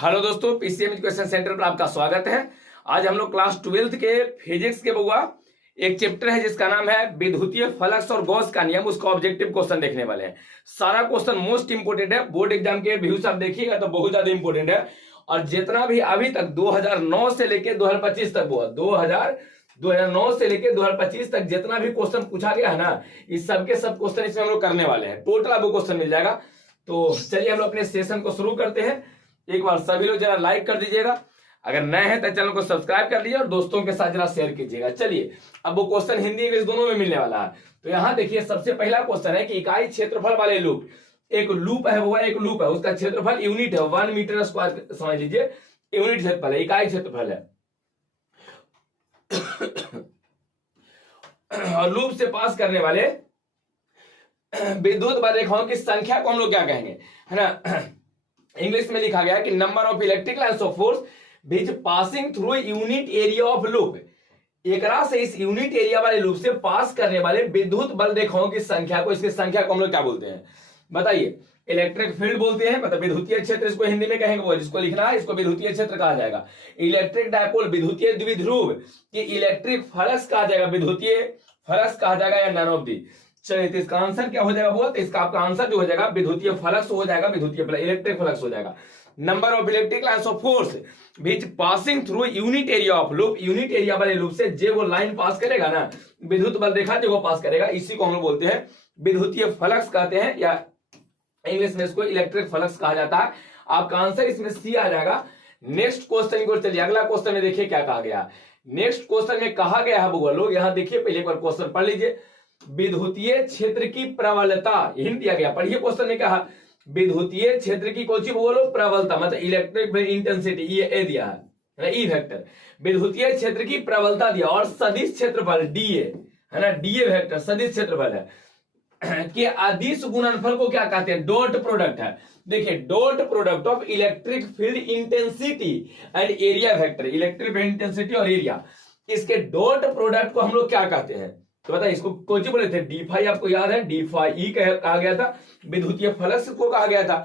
Hello दोस्तों, PCM question centre पर आपका स्वागत है। आज हम लोग क्लास 12th के फिजिक्स के बउआ एक चैप्टर है जिसका नाम है विद्युतीय फ्लक्स और गॉस का नियम, उसका ऑब्जेक्टिव क्वेश्चन देखने वाले हैं। सारा क्वेश्चन मोस्ट इंपोर्टेंट है, बोर्ड एग्जाम के व्यूज आप देखिएगा तो बहुत ज्यादा इंपोर्टेंट है। और जितना भी अभी तक 2009 से लेकर 2025 तक हुआ, 2009 से लेकर 2025 तक जितना भी क्वेश्चन पूछा गया है ना, इस सबके सब क्वेश्चन इसमें हम लोग करने वाले हैं। टोटल आपको क्वेश्चन मिल जाएगा। तो चलिए हम लोग अपने सेशन को शुरू करते हैं। एक बार सभी लोग जरा लाइक कर दीजिएगा, अगर नए हैं तो चैनल को सब्सक्राइब कर लीजिए और दोस्तों के साथ जरा शेयर कीजिएगा। चलिए, अब वो क्वेश्चन हिंदी इंग्लिश दोनों में मिलने वाला है। तो यहाँ देखिए, सबसे पहला क्वेश्चन है कि इकाई क्षेत्रफल वाले लूप, एक लूप है वो एक लूप है, उसका क्षेत्रफल यूनिट है 1 मीटर स्क्वायर, समझ लीजिए यूनिट क्षेत्रफल है, इकाई क्षेत्रफल है। और लूप से पास करने वाले विद्युत रेखाओं की संख्या को हम लोग क्या कहेंगे, है ना। इंग्लिश में लिखा गया कि number of electric lines of force which passing through unit area of loop. एकरा से इस यूनिट एरिया वाले लूप से पास करने वाले विद्युत बल रेखाओं की संख्या को, इसकी संख्या को हम लोग क्या बोलते हैं बताइए। इलेक्ट्रिक फील्ड बोलते हैं, मतलब विद्युतीय क्षेत्र इसको हिंदी में कहेंगे, वो जिसको लिखना है इसको विद्युतीय क्षेत्र कहा जाएगा। इलेक्ट्रिक डायपोल विद्युतीय द्विध्रुव की इलेक्ट्रिक फ्लक्स कहा जाएगा, विद्युतीय फ्लक्स कहा जाएगा, या नन ऑफ दी। चलिए, तो इसका आंसर क्या हो जाएगा, वो तो इसका आपका आंसर जो हो जाएगा विद्युतीय फ्लक्स हो जाएगा, विद्युतीय इलेक्ट्रिक फ्लक्स हो जाएगा। Number of electric lines of force which passing through unit area of loop, unit area वाले लूप से जो वो लाइन पास करेगा ना, विद्युत बल रेखा जो वो पास करेगा, इसी को हम लोग बोलते हैं विद्युतीय फ्लक्स कहते हैं, या इंग्लिश में इसको इलेक्ट्रिक फ्लक्स कहा जाता है। आपका आंसर इसमें सी आ जाएगा। नेक्स्ट क्वेश्चन को चलिए, अगला क्वेश्चन में देखिए क्या कहा गया। नेक्स्ट क्वेश्चन में कहा गया है बउआ लोग, यहां देखिए, पहले एक बार क्वेश्चन पढ़ लीजिए। विद्युतीय क्षेत्र की प्रबलता, हिंट दिया गया, पढ़िए क्वेश्चन में कहा विद्युतीय क्षेत्र की कौन सी बोलो प्रबलता, मतलब इलेक्ट्रिक इंटेंसिटी, ये ए दिया है, ई वेक्टर। विद्युतीय क्षेत्र की प्रबलता दिया और सदिश क्षेत्रफल डीए है ना, डीए वेक्टर सदिश क्षेत्रफल है कि अदिश गुणनफल को क्या कहते हैं, डॉट प्रोडक्ट है। देखिए, dot product of electric field intensity and area vector, electric field intensity और एरिया, इसके डॉट प्रोडक्ट को हम लोग क्या कहते हैं तो बताइए। इसको कौन सी बोले थे, डी फाई, आपको याद है, डी फाई ई कहा गया था। विद्युतीय फ्लक्स को कहा गया था।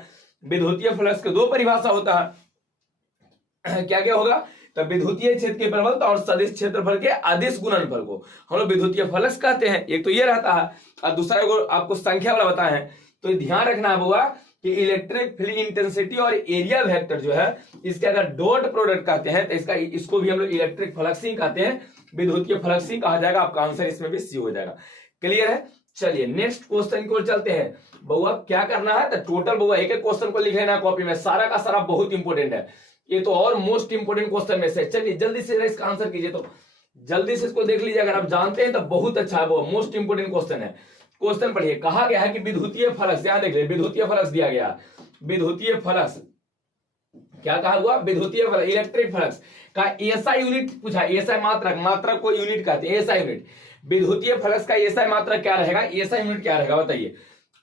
विद्युतीय फ्लक्स के दो परिभाषा होता है, क्या क्या होगा, तो विद्युतीय क्षेत्र की प्रबलता और सदिश क्षेत्रफल के अदिश गुणनफल को हम लोग विद्युतीय फ्लक्स कहते हैं। एक तो ये रहता है और दूसरा आपको संख्या वाला बताए हैं। तो ध्यान रखना है बुआ कि इलेक्ट्रिक फील्ड इंटेंसिटी और एरिया वेक्टर जो है, इसके अगर डॉट प्रोडक्ट कहते हैं तो इसको भी हम लोग इलेक्ट्रिक फ्लक्सिंग कहते हैं, विद्युतीय फ्लक्सिंग कहा जाएगा। आपका आंसर इसमें भी सी हो जाएगा। क्लियर है। चलिए नेक्स्ट क्वेश्चन की ओर चलते हैं। बउआ क्या करना है, तो टोटल बउआ एक एक क्वेश्चन को लिख लेना कॉपी में, सारा का सारा बहुत इंपॉर्टेंट है ये तो, और मोस्ट इंपोर्टेंट क्वेश्चन में से। चलिए जल्दी से इसका आंसर कीजिए, तो जल्दी से इसको देख लीजिए, अगर आप जानते हैं तो बहुत अच्छा है, वो मोस्ट इंपोर्टेंट क्वेश्चन है। क्वेश्चन पढ़िए, कहा गया है कि विद्युतीय फ्लक्स, यहां देख लीजिए विद्युतीय फ्लक्स दिया गया, विद्युतीय फ्लक्स क्या कहा हुआ, विद्युतीय फ्लक्स इलेक्ट्रिक फ्लक्स का एसआई यूनिट पूछा, एसआई मात्रक, मात्रक को यूनिट कहते हैं, एसआई यूनिट। विद्युतीय फ्लक्स का एसआई मात्रक क्या रहेगा, एसआई यूनिट क्या रहेगा बताइए।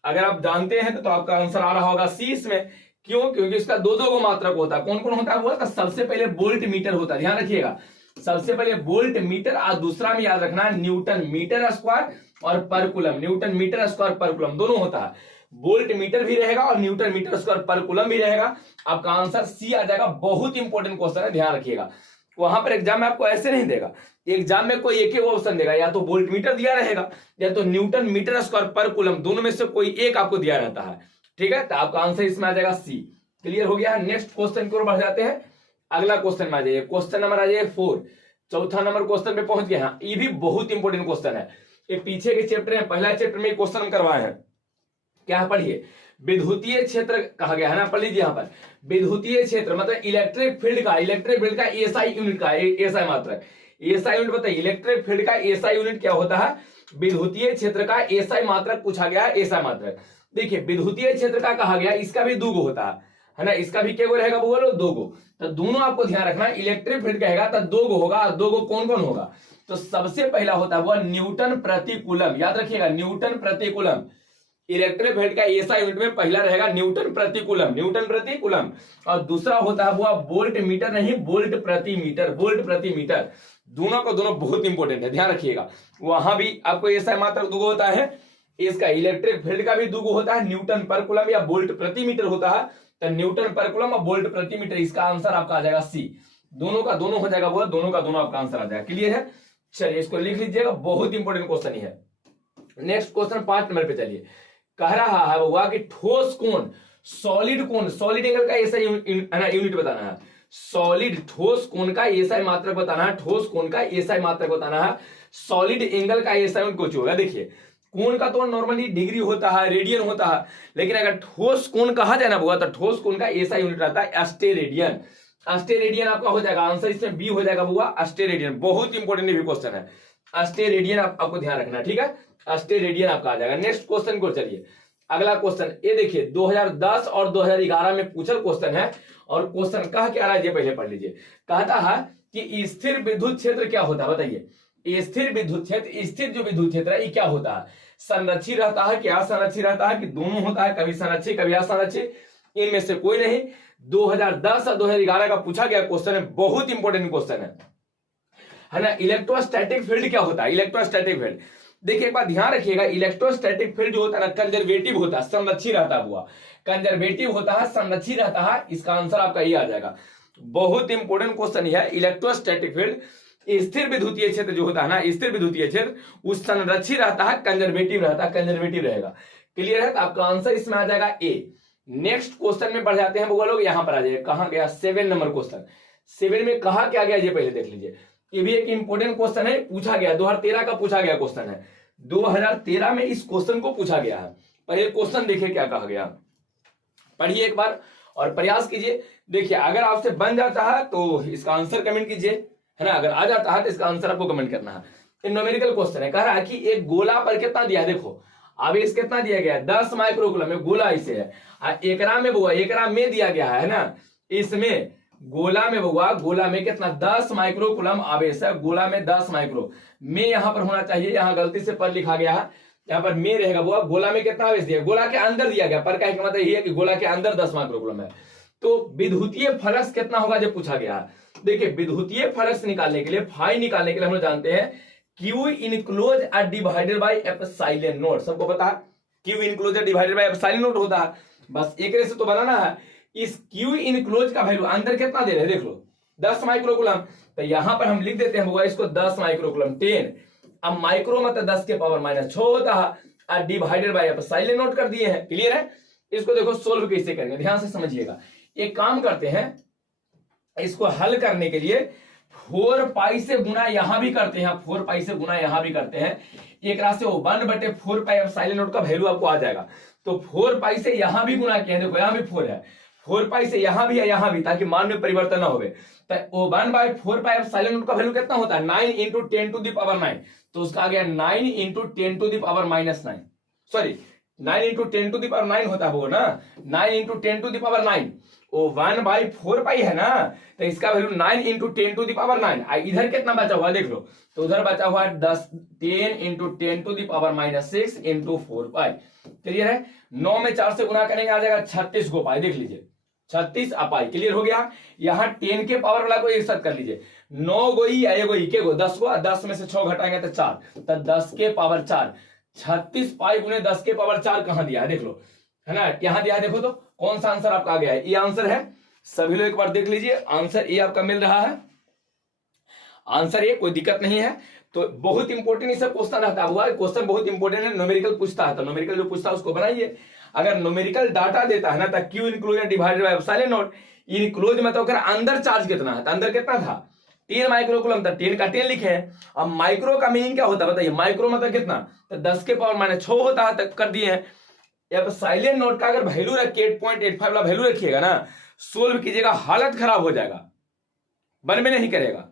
अगर आप जानते हैं तो आपका आंसर आ रहा होगा सी इसमें। क्यों, क्योंकि इसका दो को मात्रक होता है। कौन कौन होता है वो, सबसे पहले वोल्ट मीटर होता है, ध्यान रखिएगा, सबसे पहले वोल्ट मीटर और दूसरा में याद रखना है न्यूटन मीटर स्क्वायर और पर कूलम, न्यूटन मीटर स्क्वायर पर कूलम दोनों होता है। वोल्ट मीटर भी रहेगा और न्यूटन मीटर स्क्वायर पर कूलम भी रहेगा। आपका आंसर सी आ जाएगा। बहुत इंपॉर्टेंट क्वेश्चन है, ध्यान रखिएगा। वहां पर एग्जाम में आपको ऐसे नहीं देगा, एग्जाम में कोई एक ही ऑप्शन देगा, या तो वोल्ट मीटर दिया रहेगा या तो न्यूटन मीटर स्क्वायर पर कूलम, दोनों में से कोई एक आपको दिया रहता है। ठीक है, तो आपका आंसर इसमें आ जाएगा सी। क्लियर हो गया है। नेक्स्ट क्वेश्चन की ओर बढ़ जाते हैं। अगला क्वेश्चन में आ जाइए, क्वेश्चन नंबर आ जाइए 4, चौथा नंबर क्वेश्चन पे पहुंच गए हैं। ये भी बहुत इंपॉर्टेंट क्वेश्चन है, ये पीछे के चैप्टर में, पहला चैप्टर में क्वेश्चन करवाए हैं। क्या पढ़िए, विद्युतीय क्षेत्र कहा गया है ना, पढ़ लीजिए यहाँ पर, विद्युतीय क्षेत्र मतलब इलेक्ट्रिक फील्ड का एसआई यूनिट का एसआई मात्रक, एसआई यूनिट बताइए। इलेक्ट्रिक फील्ड का एसआई यूनिट क्या होता है, विद्युतीय क्षेत्र का एसआई मात्रक पूछा गया है, एसआई मात्रक। देखिए विद्युतीय क्षेत्र का कहा गया, इसका भी दो होता है ना, इसका भी क्या रहेगा बोलो, दो। तो दोनों आपको ध्यान रखना, इलेक्ट्रिक फील्ड कहेगा तो दो होगा, दो कौन कौन होगा, तो सबसे पहला होता है वह न्यूटन प्रति कूलम, याद रखिएगा न्यूटन प्रति कूलम। इलेक्ट्रिक फील्ड का एसआई यूनिट में पहला रहेगा न्यूटन प्रति कूलम, न्यूटन प्रति कूलम, और दूसरा होता है वो वोल्ट मीटर, नहीं वोल्ट प्रति मीटर, वोल्ट प्रति मीटर। दोनों को दोनों बहुत इंपॉर्टेंट है, ध्यान रखिएगा। वहां भी आपको एसआई मात्रक दो होता है इसका इलेक्ट्रिक फील्ड का भी दुगो होता है, न्यूटन पर कूलम या वोल्ट प्रति मीटर होता है, तो न्यूटन पर कूलम और वोल्ट प्रति मीटर। इसका आंसर आपका आ जाएगा सी, दोनों का दोनों हो जाएगा, वो दोनों का दोनों आपका आंसर आ जाएगा। क्लियर है? चलिए इसको लिख लीजिएगा, बहुत इंपॉर्टेंट क्वेश्चन ही है। नेक्स्ट क्वेश्चन 5 नंबर पे चलिए, कह रहा है वो कि ठोस कोण, सॉलिड कोण, सॉलिड एंगल का ऐसा यूनिट बताना है, सॉलिड ठोस कोण का एसआई मात्रक बताना है, ठोस कोण का एसआई मात्रक बताना है, सॉलिड एंगल का एसआई यूनिट कुछ होगा। देखिए कोण का तो नॉर्मली डिग्री होता है, रेडियन होता है, लेकिन अगर ठोस कोण कहा जाए ना होगा तो ठोस कोण का एसआई यूनिट रहता है अस्टेरेडियन। अस्टेरेडियन आपका हो जाएगा आंसर, इसमें बी हो जाएगा बुआ अस्टेरेडियन। बहुत इंपॉर्टेंट भी क्वेश्चन है, अस्टेरेडियन आपको ध्यान रखना, ठीक है, अस्टेरेडियन आपका आ जाएगा। नेक्स्ट क्वेश्चन को चलिए, अगला क्वेश्चन ये देखिए 2010 और 2011 में पूछल क्वेश्चन है, और क्वेश्चन कह क्या रहा है ये पहले पढ़ लीजिए। कहता है कि स्थिर विद्युत क्षेत्र क्या होता है, बताइए। स्थिर विद्युत क्षेत्र, स्थिर जो विद्युत क्षेत्र है ये क्या होता है, संरक्षित रहता है कि असंरक्षित रहता है कि दोनों होता है, कभी संरक्षित कभी असंरक्षित, इनमें से कोई नहीं। 2010 और 2011 का पूछा गया क्वेश्चन है, बहुत इंपॉर्टेंट क्वेश्चन है ना। इलेक्ट्रोस्टैटिक फील्ड क्या होता है, इलेक्ट्रोस्टैटिक फील्ड, देखिए एक बात ध्यान रखिएगा, इलेक्ट्रोस्टैटिक फील्ड जो होता है ना कंजर्वेटिव होता है, संरक्षित रहता हुआ, कंजर्वेटिव होता है, संरक्षित रहता है, इसका आंसर आपका ये आ जाएगा। बहुत इंपॉर्टेंट क्वेश्चन है, इलेक्ट्रोस्टैटिक फील्ड, स्थिर विद्युतीय क्षेत्र जो होता है ना, स्थिर विद्युतीय क्षेत्र उस संरक्षित रहता है, कंजर्वेटिव रहता है, कंजर्वेटिव रहेगा। क्लियर है? तो आपका आंसर इसमें आ जाएगा ए। नेक्स्ट क्वेश्चन में बढ़ जाते हैं वो लोग, यहां पर आ जाइए, कहां गया 7 नंबर क्वेश्चन। 7 में कहा क्या गया ये पहले देख लीजिए, ये भी एक इंपॉर्टेंट क्वेश्चन है, पूछा गया 2013 का पूछा गया क्वेश्चन है, 2013 में इस क्वेश्चन को पूछा गया है। पहले क्वेश्चन देखिए क्या कहा गया, पढ़िए एक बार और प्रयास कीजिए। देखिए अगर आपसे बन जाता है तो इसका आंसर कमेंट कीजिए, है ना, अगर आ जाता है तो इसका आंसर आपको कमेंट करना है। न्यूमेरिकल क्वेश्चन है, कह रहा है कि एक गोला पर कितना दिया है, देखो आवेश कितना दिया गया है 10 माइक्रोकूलम में, गोला इसे है, एकरा में बुआ, एकरा में दिया गया है ना, इसमें गोला में बुआ, गोला में कितना 10 माइक्रोकूलम आवेश है, गोला में 10 माइक्रो में यहां पर होना चाहिए, यहां गलती से पर लिखा गया है, यहां पर में रहेगा बुआ। गोला में कितना आवेश दिया, गोला के अंदर दिया गया, पर का मतलब ये है कि गोला के अंदर 10 माइक्रोकूलम है। तो विद्युतीय फ्लक्स कितना होगा जब पूछा गया है। देखिए विद्युतीय फ्लक्स निकालने के लिए, फाई निकालने के लिए हम लोग जानते हैं Q enclose divided by epsilon not, सबको पता है Q enclose divided by epsilon not होता है, बस एक से तो बनाना है। इस Q इनक्लोज का वैल्यू अंदर कितना दे रहे हैं, देख लो 10 माइक्रोकूलम, तो यहां पर हम लिख देते हैं होगा इसको 10 माइक्रोकूलम 10, अब माइक्रो मतलब 10 के पावर -6 होता है, और डिवाइडेड बाय एप्सिलॉन नॉट कर दिए हैं। क्लियर है? इसको देखो सोल्व कैसे करेंगे, ध्यान से समझिएगा। एक काम करते हैं, इसको हल करने के लिए 4 पाई से गुना यहां भी करते हैं, 4 पाई से गुना यहां भी करते हैं, एक राशि 1/4 पाई एप्सिलॉन नॉट का वैल्यू आपको आ जाएगा। तो 4 पाई से यहां भी गुना किया, देखो यहां भी 4 है, 4 पाई से यहां भी है, यहां भी, ताकि मान में परिवर्तन ना होवे। तो 1/4 पाई एप्सिलॉन नॉट का वैल्यू कितना होता है 9 × 10⁻⁹, तो उसका आ गया 9 × 10⁻⁹, सॉरी 9 × 10⁹ होता है वो ना, 9 × 10⁻⁹, वो 1/4 पाई है ना, तो इसका वैल्यू 9 × 10⁻⁹। इधर कितना बचा हुआ देख लो, तो उधर बचा हुआ 10 × 10⁻⁶ × 4 पाई। क्लियर है? 9 में 4 से गुना करेंगे आ जाएगा 36 को पाई, देख लीजिए 36 अपाई। क्लियर हो गया? यहाँ 10 के पावर वाला को एक साथ कर लीजिए, 9 गोई या एगो इके गो 10 को, 10 में से 6 घटाएंगे तो 4, तो 10 के पावर 4, 36 पाई गुने 10 के पावर 4 कहां दिया है देख लो, है ना, यहां दिया है, देखो तो कौन सा आंसर आपका आ गया है, ये आंसर है। सभी लोग एक बार देख लीजिए, आंसर ए आपका मिल रहा है, आंसर ए, कोई दिक्कत नहीं है। तो बहुत इंपॉर्टेंट ये सब क्वेश्चन रहता हुआ, क्वेश्चन बहुत इंपॉर्टेंट है, न्यूमेरिकल पूछता है, तो न्यूमेरिकल जो पूछता है उसको बनाइए। अगर न्यूमेरिकल डाटा देता है ना, तो Q enclose divided by epsilon not, enclose मतलब अंदर चार्ज कितना है, तो अंदर कितना था 10 माइक्रोकूलम, तो 10 का 10 लिखे हैं। अब माइक्रो का मीनिंग क्या होता है बताइए, माइक्रो मतलब कितना, तो 10 के पावर -6 होता है, तक कर दिए हैं। एप्सिलॉन नॉट का अगर वैल्यू रखिए 8.85 वाला वैल्यू रखिएगा ना, सोल्व कीजिएगा, हालत खराब हो जाएगा, बन में नहीं करेगा,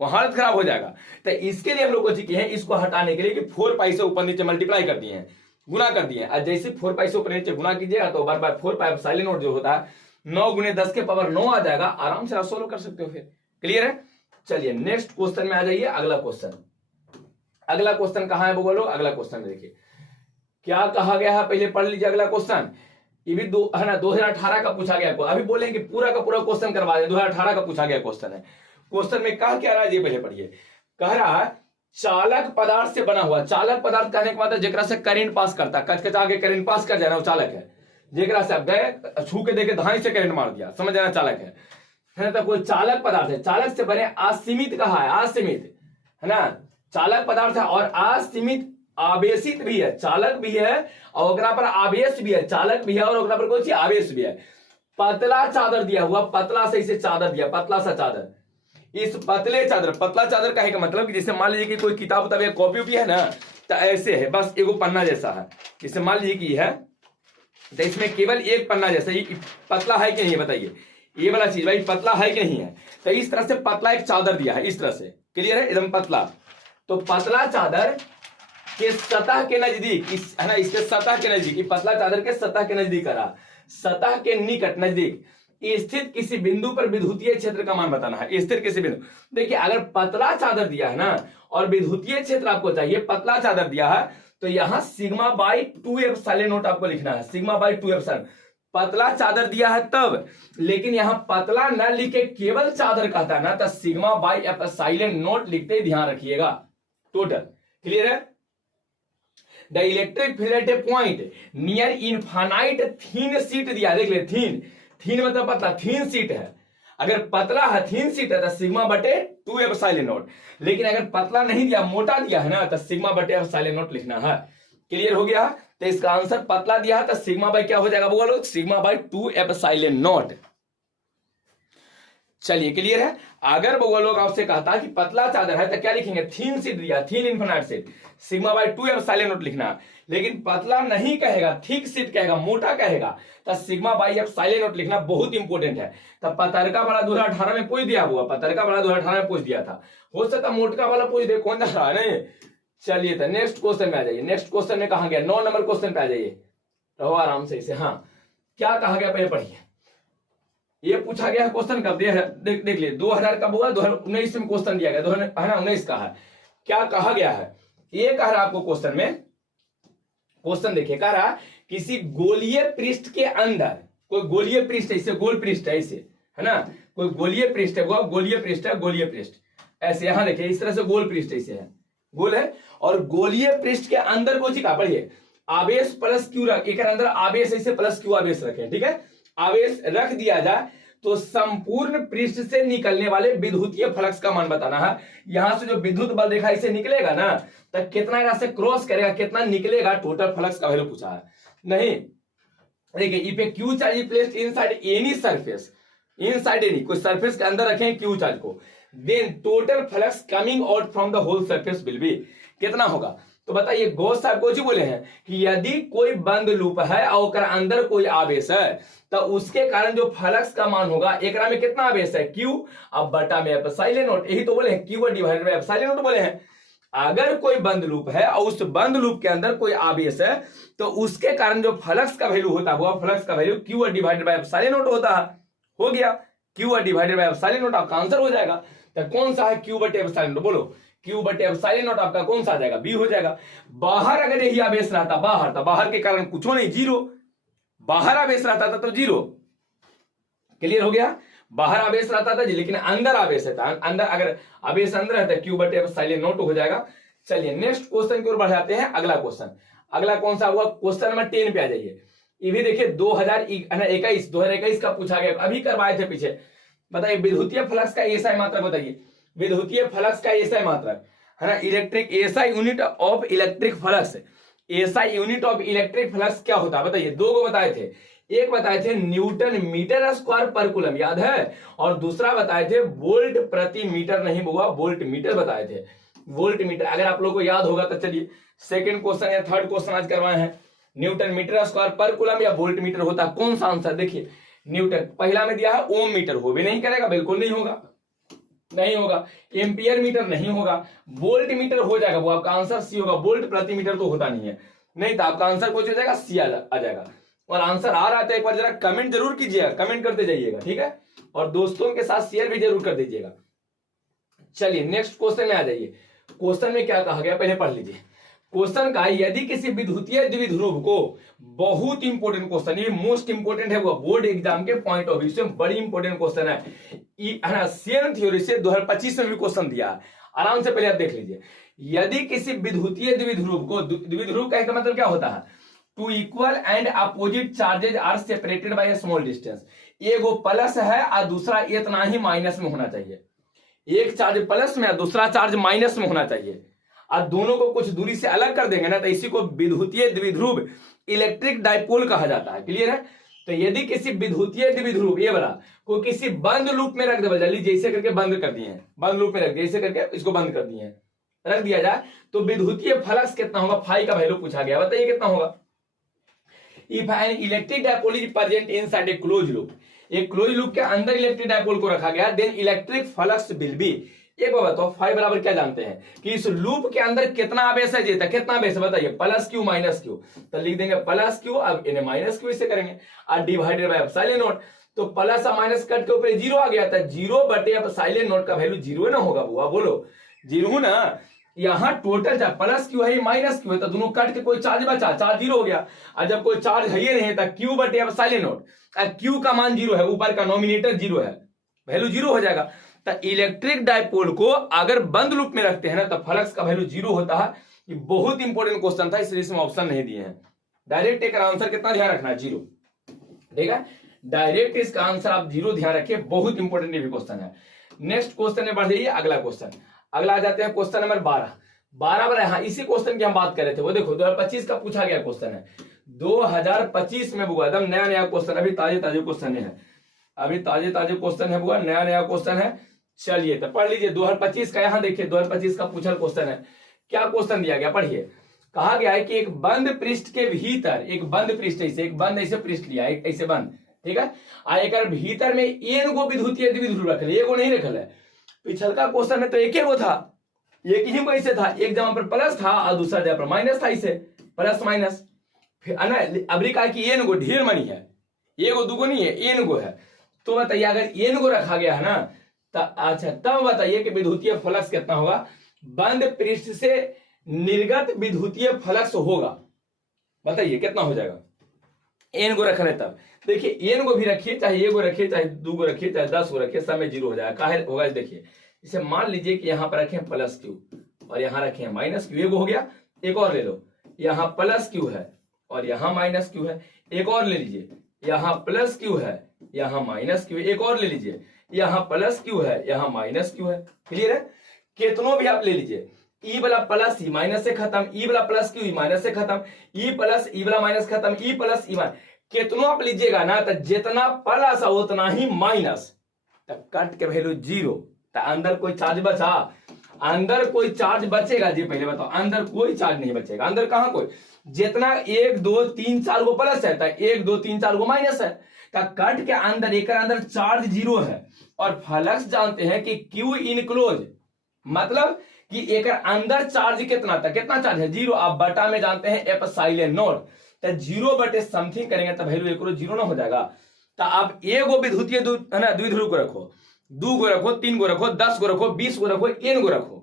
वो हालत खराब हो जाएगा। तो इसके लिए हम लोग को सीखे हैं, इसको हटाने के लिए कि 4 पाई से ऊपर नीचे मल्टीप्लाई कर दिए हैं, गुना कर दिए हैं, और जैसे 4 पाई से ऊपर नीचे गुना कीजिएगा तो बार 4 पाई एप्सिलॉन नॉट जो होता है 9 × 10 के पावर 9 आ जाएगा, आराम से आप सोल्व कर सकते हो फिर। क्लियर है? चलिए नेक्स्ट क्वेश्चन में आ जाइए, अगला क्वेश्चन। अगला क्वेश्चन कहां है बोलो, अगला क्वेश्चन देखिए क्या कहा गया है, पहले पढ़ लीजिए अगला क्वेश्चन। ये भी है ना 2018 का पूछा गया, अभी बोलेंगे पूरा का पूरा क्वेश्चन करवा दें, 2018 का पूछा गया क्वेश्चन है। क्वेश्चन में कहा क्या रहा है ये पहले पढ़िए। कह रहा है चालक पदार्थ से बना हुआ। चालक पदार्थ कहने के मतलब जेकरा से करंट पास करता, कचकचा के करंट पास कर जाए ना वो चालक है। जेकरा से आप गए छू के देखे धाई से करंट मार दिया, समझ जाना चालक है ना। तो कोई चालक पदार्थ है, चालक से बने असीमित कहा है, असीमित है ना, चालक पदार्थ है और असीमित आवेशित भी है, चालक भी है और ओकरा पर आवेश भी है, चालक भी है और ओकरा पर कोई चीज आवेश भी है। पतला चादर दिया हुआ, पतला से इसे चादर दिया, पतला सा चादर। इस पतले चादर, पतला चादर कहे का मतलब कि जैसे मान लीजिए कि कोई किताब उताब या कॉपी भी है ना, तो ऐसे है, बस एगो पन्ना जैसा है। जैसे मान लीजिए कि है तो इसमें केवल एक पन्ना जैसा, ये पतला है कि नहीं बताइए, ये वाला चीज भाई पतला है कि नहीं है। तो इस तरह से पतला एक चादर दिया है, इस तरह से, क्लियर है, एकदम पतला। तो पतला चादर के सतह के नजदीक, इस है ना, इसके सतह के नजदीक, पतला चादर के सतह के नजदीक करा, सतह के निकट नजदीक स्थित किसी बिंदु पर विद्युतीय क्षेत्र का मान बताना है। स्थित किसी बिंदु, देखिए अगर पतला चादर दिया है ना और विद्युतीय क्षेत्र आपको चाहिए, पतला चादर दिया है तो यहां सिग्मा बाई 2 एप्सिलॉन नॉट आपको लिखना है, सिग्मा बाई 2 एप्सिलॉन। पतला चादर दिया है तब, लेकिन यहां पतला न लिखे केवल चादर कहता है ना, तो सिग्मा बाई एप्सिलॉन नॉट लिखते ही ध्यान रखिएगा। टोटल क्लियर है। The electric field at A point near infinite thin sheet दिया, देख ले, थीन, थीन मतलब पतला, थीन शीट है। अगर पतला है, थीन शीट है तो सिग्मा बटे 2 एप्सिलॉन नॉट। लेकिन अगर पतला नहीं दिया, मोटा दिया है ना, तो सिग्मा बटे एप्सिलॉन नॉट लिखना है। क्लियर हो गया। तो इसका आंसर पतला दिया है तो सिग्मा बाई क्या हो जाएगा बोलो, सिग्मा बाई 2 एप्सिलॉन नॉट। चलिए क्लियर है। अगर वो लोग आपसे कहता कि पतला चादर है तो क्या लिखेंगे, थीन शीट दिया, thin infinite sheet, sigma by 2 epsilon naught लिखना। लेकिन पतला नहीं कहेगा, थिक शीट कहेगा, मोटा कहेगा, तो सिग्मा बाई एप्सिलॉन नॉट लिखना बहुत इंपॉर्टेंट है। तो पतरका वाला 2018 में पूछ दिया हुआ, पतरका वाला 2018 में पूछ दिया था, हो सकता मोटका वाला पूछ दे, कौन जा रहा है नहीं। चलिए तो नेक्स्ट क्वेश्चन में आ जाइए। नेक्स्ट क्वेश्चन में कहा गया, 9 नंबर क्वेश्चन पे आ जाइए, रहो आराम से इसे। हाँ क्या कहा गया पहले पढ़िए। ये पूछा गया क्वेश्चन कब दिया है, देख लिए 2000 कब हुआ, 2019 में क्वेश्चन दिया गया, 2019 का है। क्या कहा गया है, ये कह रहा आपको क्वेश्चन में, क्वेश्चन देखिए, कह रहा किसी गोलीय पृष्ठ के अंदर, कोई गोलीय पृष्ठ है, इसे गोल पृष्ठ है, इसे है ना, कोई गोलीय पृष्ठ है, वो गोलीय पृष्ठ है, गोलीय पृष्ठ ऐसे, यहां देखिए इस तरह से गोल पृष्ठ ऐसे है, गोल है। और गोलीय पृष्ठ के अंदर कोई चीज का पढ़िए, आवेश प्लस क्यू रख, एक अंदर आवेश ऐसे प्लस क्यू आवेश रखें, ठीक है, आवेश रख दिया जाए तो संपूर्ण पृष्ठ से निकलने वाले विद्युतीय फ्लक्स का मान बताना है। यहां से जो विद्युत बल रेखा इसे निकलेगा ना, तो कितना यहां से क्रॉस करेगा, कितना निकलेगा, टोटल फ्लक्स का वैल्यू पूछा है। नहीं देखिए, if a Q charge is placed inside any surface, inside any, कोई सरफेस के अंदर रखें क्यू चार्ज को, then total flux coming out from the whole surface will be, कितना होगा। तो बताइए गौस साहब कुछ बोले हैं कि यदि कोई बंद लूप है और अंदर कोई आवेश है तो उसके कारण जो फ्लक्स का मान होगा, एक में कितना आवेश है, क्यू, अब बटा में एप्सिलॉन नॉट, यही तो बोले हैं, Q divided by epsilon not बोले हैं। अगर कोई बंद लूप है और उस बंद लूप के अंदर कोई आवेश है तो उसके कारण जो फ्लक्स का वैल्यू होता है, फ्लक्स का value Q divided by epsilon not होता है। हो गया, Q divided by epsilon not आपका आंसर हो जाएगा। तो कौन सा है, क्यू बटे एप्सिलॉन नॉट, बोलो क्यू बटे एप्सिलॉन नॉट आपका कौन सा आ जाएगा, बी हो जाएगा। बाहर अगर यही आवेश रहता, बाहर, तो बाहर के कारण कुछ नहीं, जीरो, बाहर आवेश रहता था तो जीरो। क्लियर हो गया, बाहर आवेश रहता था जी, लेकिन अंदर आवेश है, अंदर अगर आवेश अंदर है तो क्यू बटे एप्सिलॉन नॉट हो जाएगा। चलिए नेक्स्ट क्वेश्चन की ओर बढ़ जाते हैं। अगला क्वेश्चन, अगला कौन सा हुआ, क्वेश्चन नंबर 10 पे आ जाइए। ये भी देखिए 2021 का पूछा गया, अभी करवाए थे पीछे। बताइए विद्युतीय फ्लक्स का एसआई मात्रक बताइए, विद्युतीय फ्लक्स का एसआई मात्रक है ना, electric SI unit of electric flux, SI unit of electric flux क्या होता है बताइए। दो को बताए थे, एक बताए थे न्यूटन मीटर स्क्वायर पर कूलम, याद है, और दूसरा बताए थे वोल्ट प्रति मीटर, नहीं होगा वोल्ट मीटर बताए थे, वोल्ट मीटर। अगर आप लोगों को याद होगा तो चलिए सेकंड क्वेश्चन या थर्ड क्वेश्चन आज करवाए हैं, न्यूटन मीटर स्क्वायर पर कूलम या वोल्ट मीटर होता है, कौन सा आंसर देखिए। न्यूटन पहला में दिया है, ओम मीटर हो भी नहीं करेगा, बिल्कुल नहीं होगा, नहीं होगा, एम्पियर मीटर नहीं होगा, वोल्ट मीटर हो जाएगा, वो आपका आंसर सी होगा। वोल्ट प्रति मीटर तो होता नहीं है, नहीं तो आपका आंसर कुछ हो जाएगा, सी आ जाएगा। और आंसर आ रहा है एक बार जरा कमेंट जरूर कीजिएगा, कमेंट करते जाइएगा, ठीक है, और दोस्तों के साथ शेयर भी जरूर कर दीजिएगा। चलिए नेक्स्ट क्वेश्चन में आ जाइए। क्वेश्चन में क्या कहा गया पहले पढ़ लीजिए। क्वेश्चन का, यदि किसी विद्युतीय द्विध्रुव को, बहुत इंपॉर्टेंट क्वेश्चन, ये मोस्ट इंपॉर्टेंट है, वो बोर्ड एग्जाम के पॉइंट ऑफ व्यू से बड़ी इंपॉर्टेंट क्वेश्चन है ना। शेल थ्योरी से 2025 में भी क्वेश्चन दिया है, आराम से पहले आप देख लीजिए। यदि किसी विद्युतीय द्विध्रुव को, द्विध्रुव कहने का मतलब क्या होता है, two equal and opposite charges are separated by a small distance, एगो प्लस है और दूसरा इतना ही माइनस में होना चाहिए, एक चार्ज प्लस में और दूसरा चार्ज माइनस में होना चाहिए, और दोनों को कुछ दूरी से अलग कर देंगे ना तो इसी को विद्युतीय द्विध्रुव इलेक्ट्रिक डाइपोल कहा जाता है। क्लियर है। तो यदि किसी विद्युतीय द्विध्रुव ये वाला को किसी बंद लूप में रख दे, जल्दी जैसे करके बंद कर दिए हैं, बंद लूप में रख दिए, जैसे करके इसको बंद कर दिए हैं, रख दिया जाए तो विद्युतीय फ्लक्स कितना होगा, फाई का वैल्यू पूछा गया, बताइए कितना होगा। If an electric dipole is present inside a close loop, एक क्लोज लूप के अंदर इलेक्ट्रिक डाइपोल को रखा गया, then electric flux will be, एक बार बताओ फाई बराबर क्या जानते हैं कि इस लूप के अंदर कितना आवेश है, जीता कितना आवेश है बताइए, प्लस क्यू माइनस क्यू, तो लिख देंगे प्लस क्यू, अब इन्हें माइनस क्यू इसे करेंगे और डिवाइडेड बाय एप्सिलॉन नॉट, तो प्लस और माइनस कट के ऊपर जीरो आ गया था, जीरो बटे एप्सिलॉन नॉट का वैल्यू जीरो ना होगा बुआ, बोलो जीरो ना, यहाँ टोटल चार्ज प्लस क्यू है माइनस क्यू है, तो दोनों कट के कोई चार्ज बचा, चार्ज जीरो हो गया, और जब कोई चार्ज है ही नहीं था क्यू बटे एप्सिलॉन नॉट, क्यू का मान जीरो है, ऊपर का नॉमिनेटर जीरो है, वैल्यू जीरो हो जाएगा। तो इलेक्ट्रिक डाइपोल को अगर बंद लूप में रखते हैं ना तो फ्लक्स का वैल्यू जीरो होता है। ये बहुत इंपॉर्टेंट क्वेश्चन था, इसलिए इसमें ऑप्शन नहीं दिए हैं, डायरेक्ट एक आंसर कितना ध्यान रखना है, जीरो। ठीक है, डायरेक्ट इसका आंसर आप जीरो ध्यान रखिए, बहुत इंपॉर्टेंट ये भी क्वेश्चन है। नेक्स्ट क्वेश्चन में बढ़ जाइए, अगला क्वेश्चन, अगला आ जाते हैं क्वेश्चन नंबर 12 पर, हाँ इसी क्वेश्चन की हम बात कर रहे थे, वो देखो 2025 का पूछा गया क्वेश्चन है, 2025 में बुआ एकदम नया नया क्वेश्चन, अभी ताजे ताजे क्वेश्चन है, अभी ताजे ताजे क्वेश्चन है बुआ, नया नया क्वेश्चन है। चलिए तो पढ़ लीजिए 2025 का, यहाँ देखिए 2025 का पूछा क्वेश्चन है, क्या क्वेश्चन दिया गया पढ़िए। कहा गया है कि एक बंद पृष्ठ के भीतर, एक बंद पृष्ठ ऐसे, एक बंद ऐसे पृष्ठ लिया, एक ऐसे बंद, ठीक है, एक भीतर में एन गो विद्युतीय द्विध्रुव रखल, एगो नहीं रखल है, पिछलका क्वेश्चन में तो एक ही वो था, एक ही को ऐसे था, एक जगह पर प्लस था और दूसरा जगह पर माइनस था, इसे प्लस माइनस, फिर अभी कहा कि एन गो ढेर मनी है, एगो दूगो नहीं है, एन गो है, तो बताइए अगर एन गो रखा गया है ना तो अच्छा तब बताइए कि विद्युतीय फ्लक्स कितना होगा, बंद पृष्ठ से निर्गत विद्युतीय फ्लक्स होगा, बताइए कितना हो जाएगा, एन गो रखा है तब। देखिए एन गो भी रखिए, चाहे एक गो रखिए, चाहे दो गो रखिए, चाहे 10 गो रखिए, सब में जीरो हो जाएगा, काहे होगा देखिए, इसे मान लीजिए कि यहाँ पर रखें प्लस क्यू और यहाँ रखें माइनस क्यू, एक हो गया, एक और ले लो, यहाँ प्लस क्यू है और यहाँ माइनस क्यू है, एक और ले लीजिए, यहाँ प्लस क्यू है, यहाँ माइनस क्यू, एक और ले लीजिए, यहाँ प्लस क्यू है, यहाँ माइनस क्यू है। क्लियर है, कितनों भी आप ले लीजिए, ई वाला प्लस ई माइनस से खत्म, ई वाला प्लस क्यू ई माइनस से खत्म, ई प्लस ई वाला माइनस खत्म, ई प्लस ई माइनस, कितनों आप लीजिएगा ना तो जितना प्लस उतना ही माइनस, तो कट के वैल्यू जीरो, तो अंदर कोई चार्ज बचा, अंदर कोई चार्ज बचेगा जी, पहले बताओ, अंदर कोई चार्ज नहीं बचेगा, अंदर कहां कोई, जितना 1 2 3 4 गो प्लस है तो 1 2 3 4 गो माइनस है, तो कट के अंदर एक अंदर चार्ज जीरो है, और फ्लक्स जानते हैं कि क्यू इनक्लोज मतलब कि एक अंदर चार्ज कितना था, कितना चार्ज है जीरो, आप बटा में जानते हैं एप्सिलॉन नॉट, तो जीरो बटे समथिंग करेंगे तो वैल्यू एक जीरो ना हो जाएगा। तो आप एक गो विद्युतीय है ना द्विध्रुव को रखो, 2 गो रखो, 3 गो रखो, 10 गो रखो, 20 गो रखो, एन गो रखो,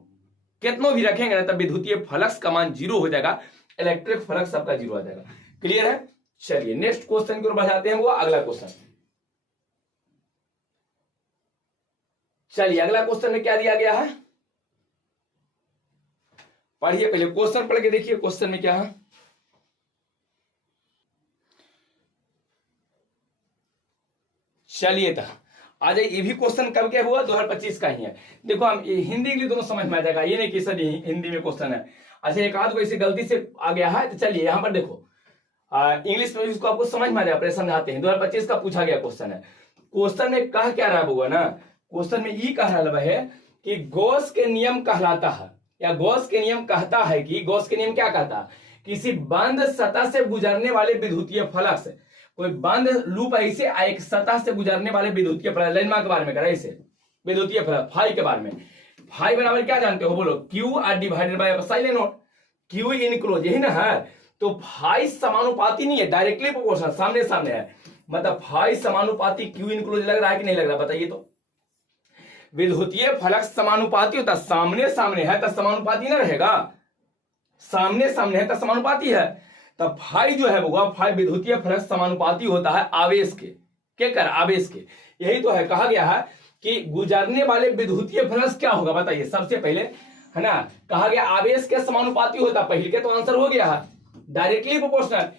कितनों भी रखेंगे ना तब विद्युतीय फ्लक्स का मान जीरो हो जाएगा, इलेक्ट्रिक फ्लक्स सबका जीरो आ जाएगा। क्लियर है, चलिए नेक्स्ट क्वेश्चन की ओर बढ़ाते हैं, वो अगला क्वेश्चन। चलिए अगला क्वेश्चन में क्या दिया गया है, पढ़िए पहले क्वेश्चन पढ़ के देखिए क्वेश्चन में क्या है। चलिए था आ जाइए, ये भी क्वेश्चन कब क्या हुआ, 2025 का ही है। देखो हम हिंदी इंग्लिश दोनों समझ में आ जाएगा, ये नहीं कि सर हिंदी में क्वेश्चन है, अच्छा एक आध को ऐसे गलती से आ गया है, तो चलिए यहाँ पर देखो इंग्लिश में इसको आपको समझ में आ जाएगा, समझाते हैं। 2025 का पूछा गया क्वेश्चन है, क्वेश्चन में कह क्या रहा होगा ना, क्वेश्चन में ये कह रहा है कि गॉस के नियम कहलाता है, या गॉस के नियम कहता है कि, गॉस के नियम क्या कहता है, किसी बंद सतह से गुजरने वाले विद्युतीय फ्लक्स, कोई बंद लूप ऐसे एक सतह से गुजरने वाले विद्युतीय फ्लक्स, लेनमार्क के बारे में करा ऐसे विद्युतीय फ्लक्स फाई के बारे में, फाई बराबर क्या जानते हो बोलो, Q R divided by epsilon not, Q enclose यही ना है, तो फाई समानुपाती नहीं है, डायरेक्टली प्रोपोर्शनल, सामने सामने है, मतलब फाई समानुपाती क्यू इनक्लोज लग रहा है कि नहीं लग रहा, बताइए तो। विद्युतीय फ्लक्स समानुपाती होता, सामने सामने है तो समानुपाती ना रहेगा, सामने सामने है तो समानुपाती है, तब फाई जो है वो फाई विद्युतीय फ्लक्स समानुपाती होता है आवेश के, क्या कर आवेश के, यही तो है, कहा गया है कि गुजरने वाले विद्युतीय फ्लक्स क्या होगा बताइए। सबसे पहले है ना, कहा गया आवेश के समानुपाती होता, पहले के तो आंसर हो गया है, डायरेक्टली प्रोपोर्शनल,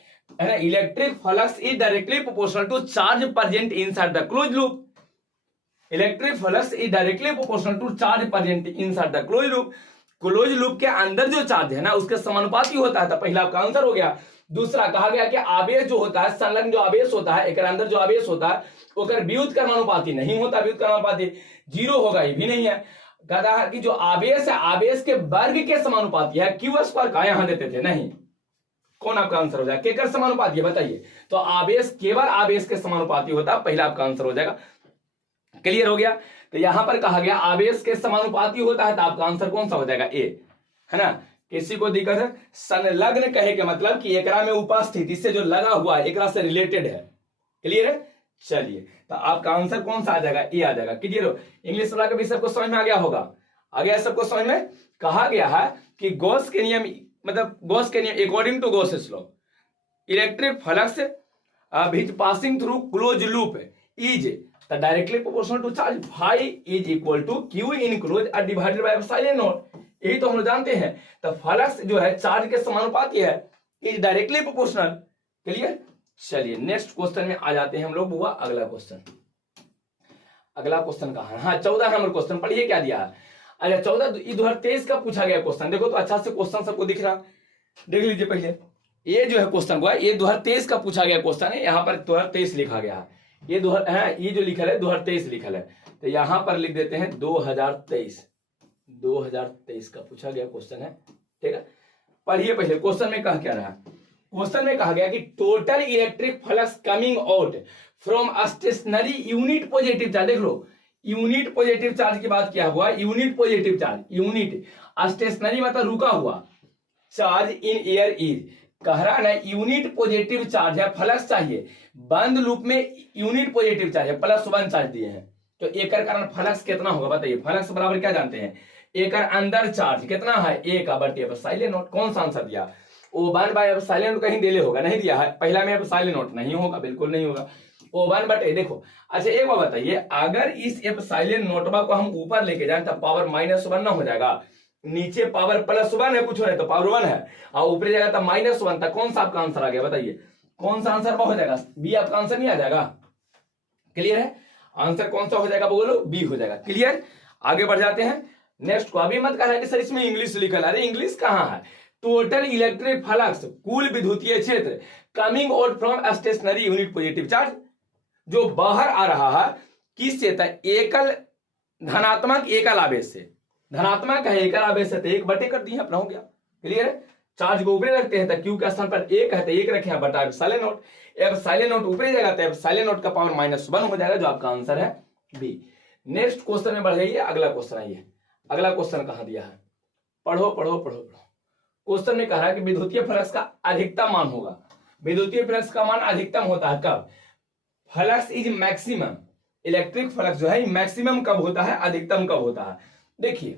है ना, electric flux is directly proportional to charge present inside the close loop, electric flux is directly proportional to charge present inside the close loop, close loop के अंदर जो चार्ज है ना उसके समानुपाती होता है, तो पहला आपका आंसर हो गया। दूसरा कहा गया कि आवेश जो होता है, संलग्न जो आवेश होता है, एक अंदर जो आवेश होता है ओकर व्युत्क्रमानुपाती नहीं होता, व्युत्क्रमानुपाती जीरो होगा, ये भी नहीं है। कहता है कि जो आवेश है आवेश के वर्ग के समानुपाती है, क्यू स्क्वायर का यहां देते थे नहीं, कौन आपका आंसर हो जाएगा, केकर समानुपाती है बताइए, तो आवेश केवल आवेश के समानुपाती होता है, पहला आपका आंसर हो जाएगा। क्लियर हो गया, तो यहां पर कहा गया आवेश के समानुपाती होता है, तो आपका आंसर कौन सा हो जाएगा, ए, है ना। किसी को दिक्कत है, संलग्न कहे के मतलब कि एकरा में उपस्थित, इससे जो लगा हुआ है एकरा से रिलेटेड है, क्लियर है। चलिए तो आपका आंसर कौन सा आ जाएगा, ए आ जाएगा। क्लियर हो, इंग्लिश वाला का भी सबको समझ में आ गया होगा, आ गया सबको समझ में। कहा गया है कि गॉस के नियम, मतलब गॉस के नियम, according to Gauss law, electric flux which passing through close loop is directly proportional to charge, phi is equal to Q in close divided by epsilon naught, यही तो हम लोग जानते हैं। तो फ्लक्स जो है चार्ज के समानुपाती है, इज डायरेक्टली प्रोपोर्शनल। क्लियर, चलिए नेक्स्ट क्वेश्चन में आ जाते हैं हम लोग। हुआ अगला क्वेश्चन, अगला क्वेश्चन कहा है, हाँ 14 नंबर क्वेश्चन पढ़िए क्या दिया है। अच्छा 2023 का पूछा गया क्वेश्चन, देखो तो अच्छा से क्वेश्चन सबको दिख रहा, देख लीजिए पहले। ये जो है क्वेश्चन हुआ, ये 2023 का पूछा गया क्वेश्चन है, यहाँ पर 2023 लिखा गया है, ये ये जो लिखल है 2023 लिखल है, तो यहां पर लिख देते हैं 2023 का पूछा गया क्वेश्चन है, ठीक है। पढ़िए पहले क्वेश्चन में कहा क्या रहा, क्वेश्चन में कहा गया कि total electric flux coming out from stationary unit positive charge, देख लो यूनिट पॉजिटिव चार्ज की बात किया हुआ, unit positive charge, unit stationary मतलब रुका हुआ चार्ज इन एयर इज, कह रहा ना यूनिट पॉजिटिव चार्ज है, फ्लक्स चाहिए, बंद लूप में यूनिट पॉजिटिव चार्ज है, +1 चार्ज दिए हैं, तो एक कारण फ्लक्स कितना होगा बताइए, फ्लक्स बराबर क्या जानते हैं, एक अंदर चार्ज कितना है, ए का बटे एप्सिलॉन नॉट, कौन सा आंसर दिया, O1 बाय एप्सिलॉन नॉट, कहीं दिले होगा, नहीं दिया है, पहला में एप्सिलॉन नॉट नहीं होगा, बिल्कुल नहीं होगा, O1 बटे, देखो अच्छा एक बात बताइए, अगर इस एप्सिलॉन नॉट को हम ऊपर लेके जाए तो पावर -1 ना हो जाएगा, नीचे पावर +1 है, कुछ हो रहा है तो पावर 1 है, और ऊपर जाएगा तो -1 तक, कौन सा आपका आंसर आ गया बताइए, कौन सा आंसर हो जाएगा, बी आपका आंसर नहीं आ जाएगा। क्लियर है, आंसर कौन सा हो जाएगा बोलो, बी हो जाएगा। क्लियर, आगे बढ़ जाते हैं नेक्स्ट को। अभी मत कहना कि सर इसमें इंग्लिश लिखल, अरे इंग्लिश कहाँ है, टोटल इलेक्ट्रिक फ्लक्स कुल विद्युतीय क्षेत्र coming out from stationary unit positive charge, जो बाहर आ रहा है किससे, एकल धनात्मक एकल आवेश से, धनात्मक है एकल आवेश से, तो 1 बटे कर दिए अपना हो गया। क्लियर है, चार्ज को ऊपरी रखते हैं तो क्यू के स्थान पर 1 है तो 1 रखे हैं बटा एप्सिलॉन नॉट, एप्सिलॉन नॉट ऊपरी जाएगा तो एप्सिलॉन नॉट का पावर -1 हो जाएगा, जो आपका आंसर है बी। नेक्स्ट क्वेश्चन में बढ़ जाइए, अगला क्वेश्चन आइए, अगला क्वेश्चन कहां दिया है, पढ़ो पढ़ो पढ़ो पढ़ो। क्वेश्चन में कह रहा है कि विद्युतीय फ्लक्स का अधिकतम मान होगा, विद्युतीय फ्लक्स का मान अधिकतम होता है कब, flux is maximum, electric flux जो है मैक्सिमम कब होता है, अधिकतम कब होता है। देखिए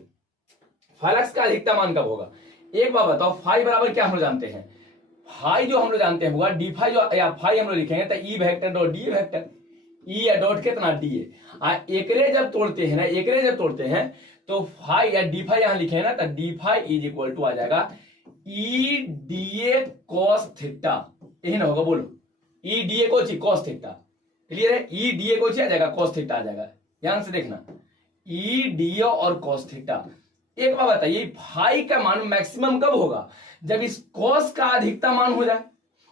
फ्लक्स का अधिकतम मान कब होगा, एक बात बताओ, फाई बराबर क्या हम लोग जानते हैं, फाई जो हम लोग जानते हैं होगा डी फाई, जो या फाई हम लोग लिखेंगे तो E vector dot d vector, E या डॉट कितना डी है, एकरे जब तोड़ते हैं ना, एकरे जब तोड़ते हैं तो फाई या डी फाई यहां लिखे ना, तो d phi is equal to आ जाएगा E d A cos theta, यही ना होगा बोलो, ई डी ए को कॉस थीटा। क्लियर है, ई डी ए को आ जाएगा कॉस थीटा आ जाएगा, ध्यान से देखना, ई डी ए और कॉस थीटा। एक बात बताइए, फाई का मान मैक्सिमम कब होगा, जब इस कॉस का अधिकतम मान हो जाए,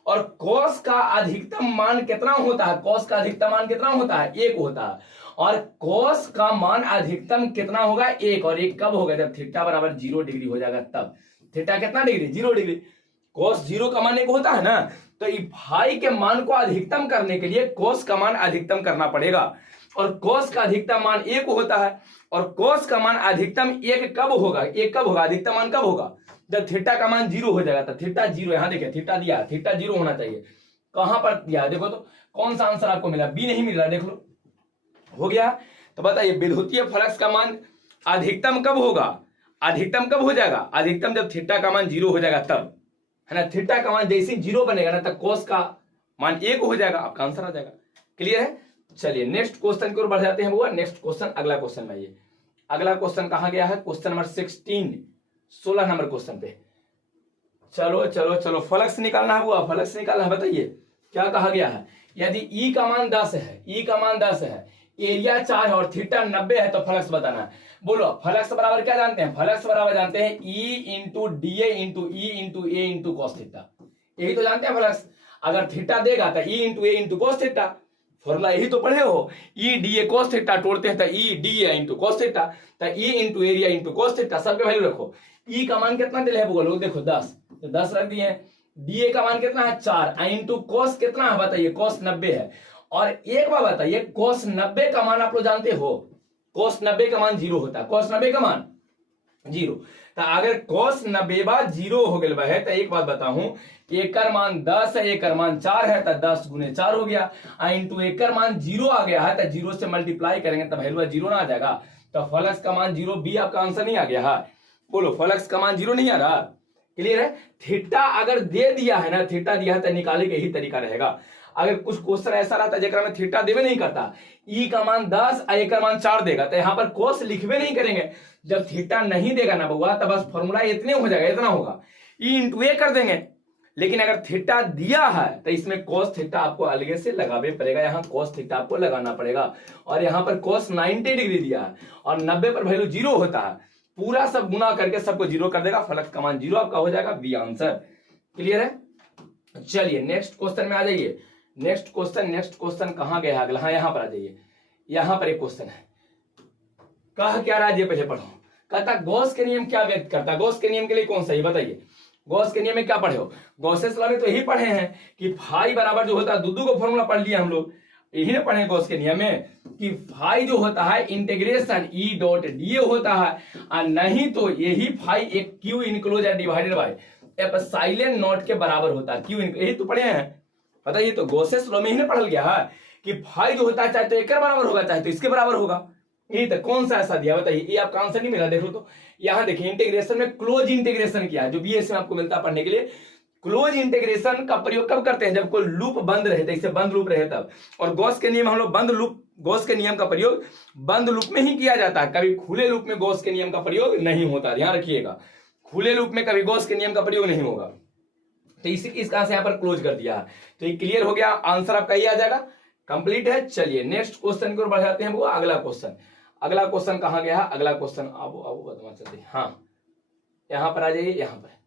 और कॉस का अधिकतम मान कितना होता है, कॉस का अधिकतम मान कितना होता है, 1 होता है, और कॉस का मान अधिकतम कितना होगा 1, और 1 कब होगा, जब थीटा बराबर 0 डिग्री हो जाएगा, तब थीटा कितना डिग्री, 0 डिग्री, कॉस 0 का मान 1 होता है ना, तो फाई के मान को अधिकतम करने के लिए कॉस का मान अधिकतम करना पड़ेगा, और कॉस का अधिकतम मान 1 होता है, और कॉस का मान अधिकतम 1 कब होगा, 1 कब होगा, अधिकतम मान कब होगा, जब थीटा का मान 0 हो जाएगा, तो थीटा 0, यहां देखिए थीटा दिया, थीटा 0 होना चाहिए, कहां पर दिया देखो तो, कौन सा आंसर आपको मिला, बी नहीं मिल रहा, देख लो हो गया। तो बताइए विद्युतीय फ्लक्स का मान अधिकतम कब होगा, अधिकतम कब हो जाएगा, अधिकतम जब थीटा का मान 0 हो जाएगा तब, है ना, थीटा का मान जैसे 0 बनेगा ना, तब कॉस का मान 1 हो जाएगा, आपका आंसर आ जाएगा। क्लियर है, चलिए नेक्स्ट क्वेश्चन की ओर बढ़ जाते हैं। नेक्स्ट क्वेश्चन, अगला क्वेश्चन में आइए, अगला क्वेश्चन कहां गया है, क्वेश्चन नंबर 16, 16 नंबर क्वेश्चन पे। चलो चलो चलो, फ्लक्स निकालना है हुआ, फ्लक्स निकालना है। बताइए क्या कहा गया है, यदि ई का मान 10 है, ई का मान 10 है, एरिया 4 है और थीटा 90 है, तो फ्लक्स बताना है। बोलो फ्लक्स बराबर क्या जानते हैं, फ्लक्स बराबर जानते हैं E into d into E into A into cos theta, यही तो जानते हैं फ्लक्स। अगर थीटा देगा तो E into A into cos theta, formula यही तो पढ़े हो, E d A cos theta तोड़ते हैं तो E d A into cos theta, तो E into area into cos theta, सबके वैल्यू रखो। ई का मान कितना दिले है बोलो, देखो 10, तो 10 रख दिए हैं। डी ए का मान कितना है 4, इंटू कॉस कितना है बताइए, कॉस 90 है। और एक बार बताइए कॉस 90 का मान आप लोग जानते हो, कॉस 90 का मान 0 होता है, कॉस 90 का मान 0। तो अगर कॉस 90 बार 0 हो गया है, तो एक बात बताऊं, एकर मान 10 है, एकर मान 4 है, तो 10 गुने 4 हो गया, इंटू एकर मान 0 आ गया है, तो 0 से मल्टीप्लाई करेंगे तब वैल्यू 0 ना आ जाएगा, तो फ्लक्स का मान 0, बी आपका आंसर नहीं आ गया है। बोलो फ्लक्स का मान 0 नहीं आ रहा, क्लियर है। थीटा अगर दे दिया है ना, थीटा दिया है तो निकाले का यही तरीका रहेगा। अगर कुछ क्वेश्चन ऐसा रहता है जेकरा में थीटा देवे नहीं करता, ई का मान 10 और ए का मान 4 देगा, तो यहाँ पर कोस लिखवे नहीं करेंगे। जब थीटा नहीं देगा ना बउआ, तब बस फॉर्मूला इतने हो जाएगा, इतना होगा, ई इंटू ए कर देंगे। लेकिन अगर थीटा दिया है तो इसमें कोस थीटा आपको अलग से लगावे पड़ेगा, यहाँ कोस थीटा आपको लगाना पड़ेगा। और यहाँ पर कोस 90 डिग्री दिया है और 90 पर वैल्यू 0 होता है, पूरा सब गुना करके सबको 0 कर देगा, फ्लक्स का मान 0 आपका हो जाएगा, बी आंसर। क्लियर है। चलिए नेक्स्ट क्वेश्चन में आ जाइए। नेक्स्ट क्वेश्चन कहां गया है अगला, हाँ यहाँ पर आ जाइए। यहाँ पर एक क्वेश्चन है, कहा क्या रहा है, पहले पढ़ो। कहता गॉस के नियम क्या व्यक्त करता है, गॉस के नियम के लिए कौन सा है बताइए। गॉस के नियम में क्या पढ़े हो, गॉसेस लॉ में तो यही पढ़े हैं कि फाई बराबर जो होता है, दूधू को फॉर्मूला पढ़ लिया हम लोग, यही ना पढ़े गॉस के नियम में कि फाई जो होता है इंटीग्रेशन ई डॉट डी होता है, और नहीं तो यही फाई एक क्यू इनक्लोज है डिवाइडेड बाय एप्सिलॉन नॉट के बराबर होता है, क्यू यही तो पढ़े हैं। बताइए तो गॉसेस लॉ में ही ना पढ़ गया है कि फाई जो होता है चाहे तो एक बराबर होगा चाहे तो इसके बराबर होगा, यही तो कौन सा ऐसा दिया बताइए। ये आपका आंसर नहीं मिला, देखो तो यहाँ देखिए इंटीग्रेशन में क्लोज इंटीग्रेशन किया है, जो बीएस में आपको मिलता है पढ़ने के लिए। क्लोज इंटीग्रेशन का प्रयोग कब करते हैं, जब कोई लूप बंद रहे, जैसे बंद लूप रहे तब। और गॉस के नियम हम लोग बंद लूप, गॉस के नियम का प्रयोग बंद लूप में ही किया जाता है, कभी खुले लूप में गॉस के नियम का प्रयोग नहीं होता, ध्यान रखिएगा। खुले लूप में कभी गॉस के नियम का प्रयोग नहीं होगा, तो इस कारण से यहाँ पर क्लोज कर दिया है। तो ये क्लियर हो गया, आंसर आपका ये आ जाएगा, कंप्लीट है। चलिए नेक्स्ट क्वेश्चन की ओर बढ़ जाते हैं, वो अगला क्वेश्चन। अगला क्वेश्चन कहां गया है, अगला क्वेश्चन अब बदमा चलते हैं, हाँ यहां पर आ जाइए, यहां पर।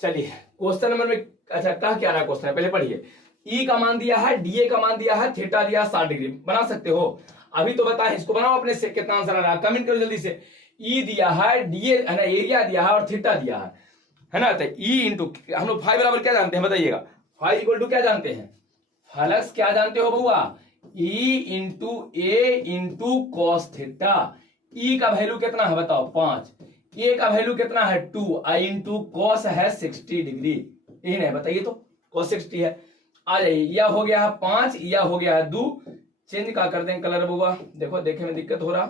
चलिए क्वेश्चन नंबर में, अच्छा कहा क्या रहा क्वेश्चन, पहले पढ़िए। ई का मान दिया है, डीए का मान दिया है, थीटा दिया 60 डिग्री, बना सकते हो अभी तो बताएं, इसको बनाओ अपने से, कितना आंसर आ रहा है कमेंट करो जल्दी से। ई दिया है, डीए है ना, एरिया दिया है और थीटा दिया है ना। तो ई इंटू हम लोग फाई बराबर क्या जानते हैं बताइएगा, फाई इक्वल टू क्या जानते हैं, फ्लक्स क्या जानते हो बउआ, ई into A into cos theta. ई का वैल्यू कितना है बताओ 5, ए का वैल्यू कितना है 2, आई इंटू कॉस है 60 डिग्री, यही नहीं बताइए तो कॉस 60 है। आ जाइए, यह हो गया है 5, यह हो गया है 2, चेंज का कर दें कलर बउआ, देखो देखे में दिक्कत हो रहा,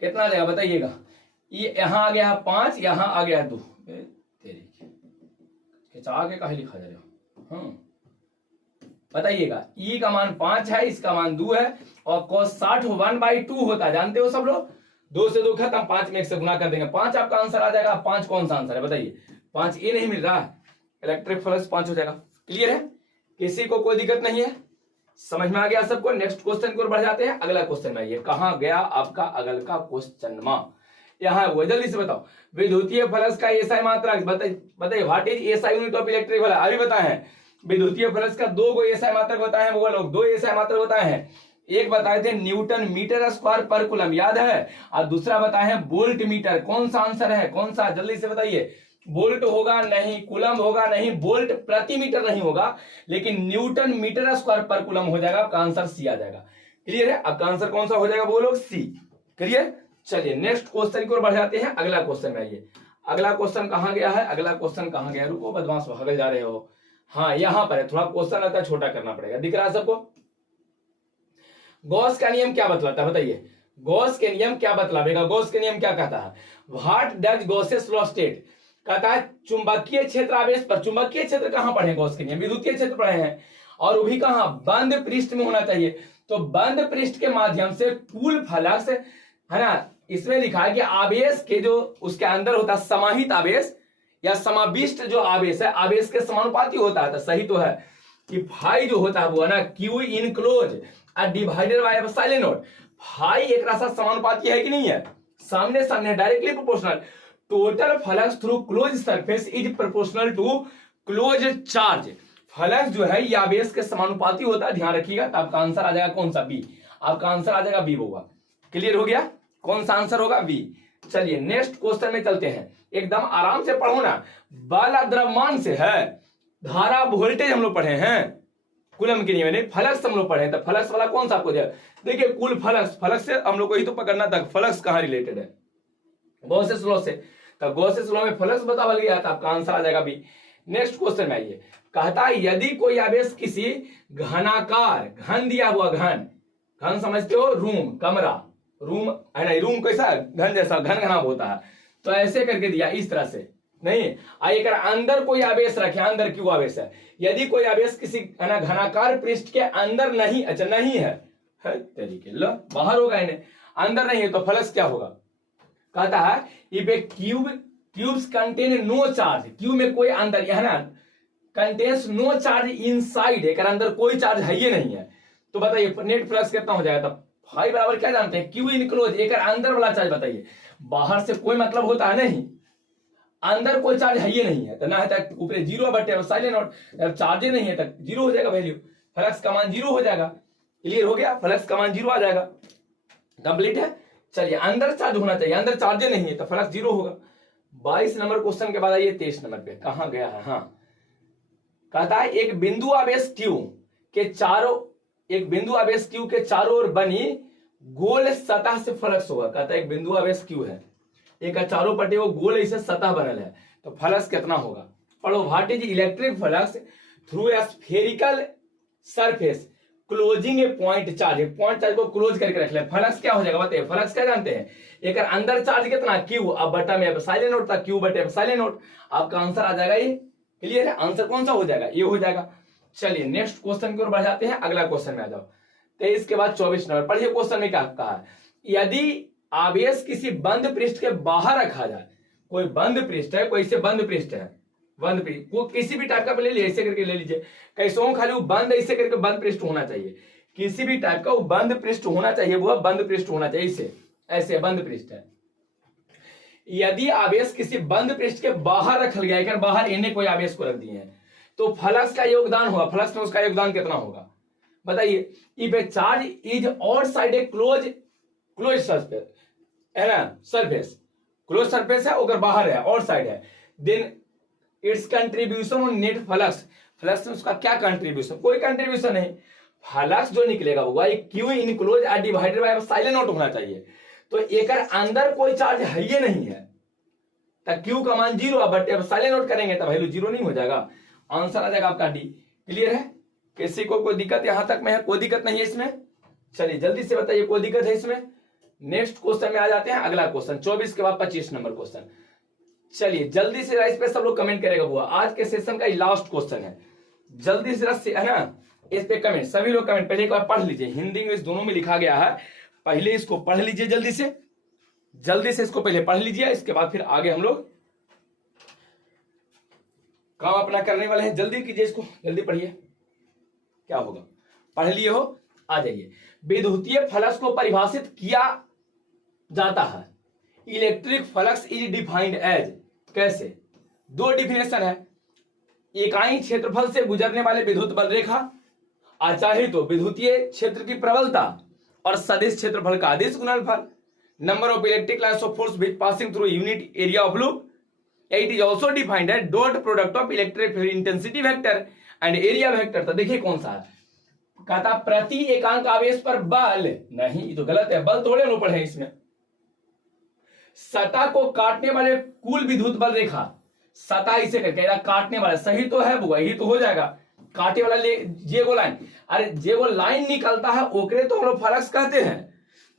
कितना आ जाएगा बताइएगा। ये यहां आ गया है 5, यहां आ गया है 2, आगे का ही लिखा जा रहा है, बताइएगा। ई का मान 5 है, इसका मान 2 है, और cos 60 1/2 होता है, जानते हो सब लोग, 2 से 2 खत्म, 5 में 1 से गुना कर देंगे, 5 आपका आंसर आ जाएगा। 5 कौन सा आंसर है बताइए, 5 ये नहीं मिल रहा है, इलेक्ट्रिक फ्लक्स 5 हो जाएगा। क्लियर है, किसी को कोई दिक्कत नहीं है, समझ में आ गया सबको। नेक्स्ट क्वेश्चन की ओर बढ़ जाते हैं, अगला क्वेश्चन में आइए, कहां गया आपका अगल का क्वेश्चन मा, यहाँ वो जल्दी से बताओ। विद्युतीय फ्लक्स का एसआई मात्रक बताइए, what is SI unit of electric वाला, अभी बताए हैं। विद्युतीय फ्लक्स का 2 एसआई मात्रक बताए हैं वो लोग, 2 एसआई मात्रक बताए हैं। एक बताए थे न्यूटन मीटर स्क्वायर पर कूलम, याद है, और दूसरा बताए हैं वोल्ट मीटर। कौन सा आंसर है, कौन सा, जल्दी से बताइए। वोल्ट होगा नहीं, कूलम होगा नहीं, वोल्ट प्रति मीटर नहीं होगा, लेकिन न्यूटन मीटर स्क्वायर पर कूलम हो जाएगा, आपका आंसर सी आ जाएगा। क्लियर है, आपका आंसर कौन सा हो जाएगा बोलो, सी। क्लियर। चलिए नेक्स्ट क्वेश्चन की ओर बढ़ जाते हैं, अगला क्वेश्चन में आइए। अगला क्वेश्चन कहां गया है, अगला क्वेश्चन कहां गया, रुको बदमाश भागल जा रहे हो, हाँ यहां पर है, थोड़ा क्वेश्चन रहता है छोटा करना पड़ेगा, दिख रहा है सबको। गॉस का नियम क्या बतलाता है बताइए, गॉस के नियम क्या बतलावेगा, गॉस के नियम क्या कहता है, what does Gauss's law state, कहता है चुंबकीय क्षेत्र आवेश पर, चुंबकीय क्षेत्र कहां पढ़े गॉस के नियम, विद्युतीय क्षेत्र पढ़े हैं, और वो भी कहां, बंद पृष्ठ में होना चाहिए। तो बंद पृष्ठ के माध्यम से कुल फ्लक्स है ना, इसमें लिखा है कि आवेश के जो उसके अंदर होता है समाहित आवेश या समाविष्ट जो आवेश है, आवेश के समानुपाती होता है। तो सही तो है कि फाई जो होता है वो है ना Q enclose divided by epsilon naught. Phi एक साथ समानुपाती है कि नहीं है, सामने सामने directly proportional. Total flux through close surface is proportional to close charge. Flux जो है ये आवेश के समानुपाती होता है, ध्यान रखिएगा। तो आपका आंसर आ जाएगा कौन सा, बी। आपका आंसर आ जाएगा बी होगा। क्लियर हो गया, कौन सा आंसर होगा, बी। चलिए नेक्स्ट क्वेश्चन में चलते हैं, एकदम आराम से पढ़ो ना। बल द्रव्यमान से है, धारा वोल्टेज हम लोग पढ़े हैं कूलम के नियम में, फ्लक्स हम लोग पढ़े। तो फ्लक्स वाला कौन सा आपको दिया, देखिए कुल फ्लक्स, फ्लक्स से हम लोग को ही तो पकड़ना था फ्लक्स कहां रिलेटेड है, गॉसेस लॉ से। तो गॉसेस लॉ में फ्लक्स बतावल गया था, आपका आंसर आ जाएगा बी। नेक्स्ट क्वेश्चन में आइए, कहता है यदि कोई आवेश किसी घनाकार, घन दिया हुआ, घन, घन समझते हो, रूम, कमरा, रूम है ना, रूम कैसा घन जैसा, घन घना होता है, तो ऐसे करके दिया इस तरह से नहीं। आइए अंदर कोई आवेश रखे, अंदर क्यों आवेश है, यदि कोई आवेश किसी है ना घनाकार पृष्ठ के अंदर नहीं, अच्छा नहीं है, तरीके लो बाहर होगा, इन्हें अंदर नहीं है, तो फ्लक्स क्या होगा। कहता है if a cubes contain no charge, cube में कोई अंदर है ना कंटेन्स नो चार्ज इनसाइड, एक अंदर कोई चार्ज है ये नहीं है, तो बताइए नेट फ्लक्स कितना हो जाएगा। तब फाई बराबर क्या जानते हैं, क्यू इनक्लोज, एक अंदर वाला चार्ज बताइए, बाहर से कोई मतलब होता है नहीं, अंदर कोई चार्ज है ये नहीं है, तो ना है तक ऊपर जीरो बटे एप्सिलॉन नॉट, चार्ज नहीं है तक जीरो हो जाएगा वैल्यू, फ्लक्स का मान जीरो हो जाएगा। क्लियर हो गया, फ्लक्स का मान जीरो आ जाएगा, कंप्लीट है। चलिए अंदर चार्ज होना चाहिए, अंदर चार्ज नहीं है तो फ्लक्स जीरो होगा। 22 नंबर क्वेश्चन के बाद आइए 23 नंबर पे, कहां गया है, हाँ। कहता है एक बिंदु आवेश क्यू के चारों, एक बिंदु आवेश क्यू के चारों ओर बनी गोल सतह से फ्लक्स होगा। कहता है एक बिंदु आवेश क्यू है, एक चारों पट्टी वो गोल ऐसे सतह बनल है, तो फ्लक्स कितना होगा। पढ़ो, what is electric flux through a spherical surface closing A point charge, point charge को क्लोज करके रख ले, फ्लक्स क्या हो जाएगा बताइए। फ्लक्स क्या जानते हैं, एक अंदर चार्ज कितना क्यू, अब बटा में एप्सिलॉन नॉट था, क्यू बटे एप्सिलॉन नॉट, आपका आंसर आ जाएगा ये। क्लियर है, आंसर कौन सा हो जाएगा, ये हो जाएगा। चलिए नेक्स्ट क्वेश्चन की ओर बढ़ जाते हैं, अगला क्वेश्चन में आ जाओ। 23 के बाद 24 नंबर पढ़िए, क्वेश्चन में क्या कहा है, यदि आवेश किसी बंद पृष्ठ के बाहर रखा जाए, कोई बंद पृष्ठ है, कोई से बंद पृष्ठ है, बंद पृष्ठ वो किसी भी टाइप का ले लीजिए, ऐसे करके ले लीजिए, कैसे खाली वो बंद ऐसे करके बंद पृष्ठ होना चाहिए, किसी भी टाइप का वो बंद पृष्ठ होना चाहिए, वो बंद पृष्ठ होना चाहिए, इसे ऐसे बंद पृष्ठ है। यदि आवेश किसी बंद पृष्ठ के बाहर रखल गया, अगर बाहर इन्हें कोई आवेश को रख दिए हैं, तो फ्लक्स का योगदान होगा, फ्लक्स में उसका योगदान कितना होगा बताइए। If A charge is outside A close surface है ना, सरफेस क्लोज सरफेस है, अगर बाहर है आउटसाइड है, then its contribution on net flux, flux में उसका क्या कंट्रीब्यूशन, कोई कंट्रीब्यूशन नहीं, फ्लक्स जो निकलेगा वो Q enclose divided by epsilon not होना चाहिए। तो एक अंदर कोई चार्ज है ये नहीं है, तो क्यू का मान जीरो, बट एप्सिलॉन नॉट करेंगे तो वैल्यू जीरो नहीं हो जाएगा, आंसर आ जाएगा आपका डी। क्लियर है, किसी को कोई दिक्कत यहां तक में है, कोई दिक्कत नहीं है इसमें। चलिए जल्दी से बताइए कोई दिक्कत है इसमें। नेक्स्ट क्वेश्चन में आ जाते हैं, अगला क्वेश्चन 24 के बाद 25 नंबर क्वेश्चन। चलिए जल्दी से इस पे सब लोग कमेंट करेगा, हुआ आज के सेशन का लास्ट क्वेश्चन है, जल्दी से है ना इस पे कमेंट, सभी लोग कमेंट पहले एक बार पढ़ लीजिए, हिंदी इंग्लिश दोनों में लिखा गया है, पहले इसको पढ़ लीजिए जल्दी से इसको पहले पढ़ लीजिए, इसके बाद फिर आगे हम लोग काम अपना करने वाले हैं। जल्दी कीजिए, इसको जल्दी पढ़िए, क्या होगा, पढ़ लिए हो, आ जाइए। विद्युतीय फ्लक्स को परिभाषित किया जाता है, electric flux is defined as, कैसे, दो डिफिनेशन है, इकाई क्षेत्रफल से गुजरने वाले विद्युत बल रेखा, चाहे तो विद्युतीय क्षेत्र की प्रबलता और सदिश क्षेत्रफल का अदिश गुणनफल, number of electric lines of force which passing through unit area of loop, it is also defined as dot product of electric intensity vector and area vector. तो देखिए कौन सा है, कहता प्रति एकांक आवेश पर बल, नहीं ये तो गलत है, बल थोड़े लोग पढ़े इसमें, सतह को काटने वाले कुल विद्युत बल रेखा, सतह इसे कहता काटने वाला, सही तो है वो, यही तो हो जाएगा, काटे वाला ले जेगो लाइन, अरे जेगो लाइन निकलता है ओकरे तो हम लोग फ्लक्स कहते हैं,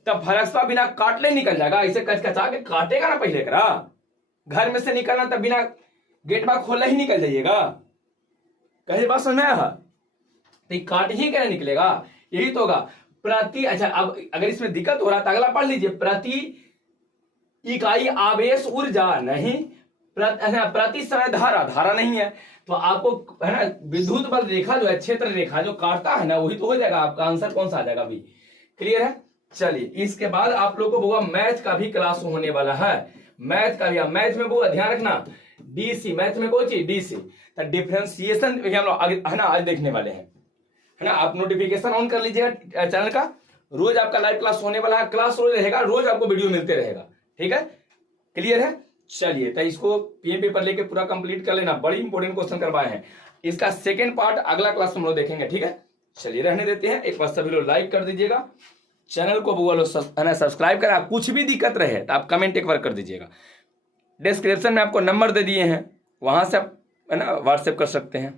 तब फ्लक्स का बिना काटले निकल जाएगा, इसे कचकचा के काटेगा ना पहले करा, घर में से निकलना तब बिना गेट बा खोला ही निकल जाइएगा, कहे बात समझ में आया। तो ये काट ही कैसे निकलेगा, यही तो होगा प्रति। अच्छा अब अगर इसमें दिक्कत हो रहा है तो अगला पढ़ लीजिए, प्रति इकाई आवेश ऊर्जा नहीं, प्रति समय धारा, धारा नहीं है, तो आपको है ना विद्युत बल रेखा जो है, क्षेत्र रेखा जो काटता है ना, वही तो हो जाएगा। आपका आंसर कौन सा आ जाएगा अभी, क्लियर है। चलिए इसके बाद आप लोग को होगा मैथ का भी क्लास होने वाला है, मैथ का भी। मैथ में वो ध्यान रखना डीसी, मैथ में कौन चीज डीसी, तो डिफरेंशिएशन हम लोग है ना आज देखने वाले हैं, है ना। आप नोटिफिकेशन ऑन कर लीजिएगा चैनल का, रोज आपका लाइव क्लास होने वाला है, क्लास रोज रहेगा, रोज आपको वीडियो मिलते रहेगा, ठीक है, क्लियर है। चलिए तो इसको पीएम पेपर लेके पूरा कंप्लीट कर लेना, बड़ी इंपॉर्टेंट क्वेश्चन करवाए हैं। इसका सेकंड पार्ट अगला क्लास हम लोग देखेंगे, ठीक है। चलिए रहने देते हैं, एक बार सभी लोग लाइक कर दीजिएगा, चैनल को वो सब्सक्राइब करा। कुछ भी दिक्कत रहे तो आप कमेंट एक बार कर दीजिएगा, डिस्क्रिप्शन में आपको नंबर दे दिए हैं, वहां से आप है ना व्हाट्सएप कर सकते हैं।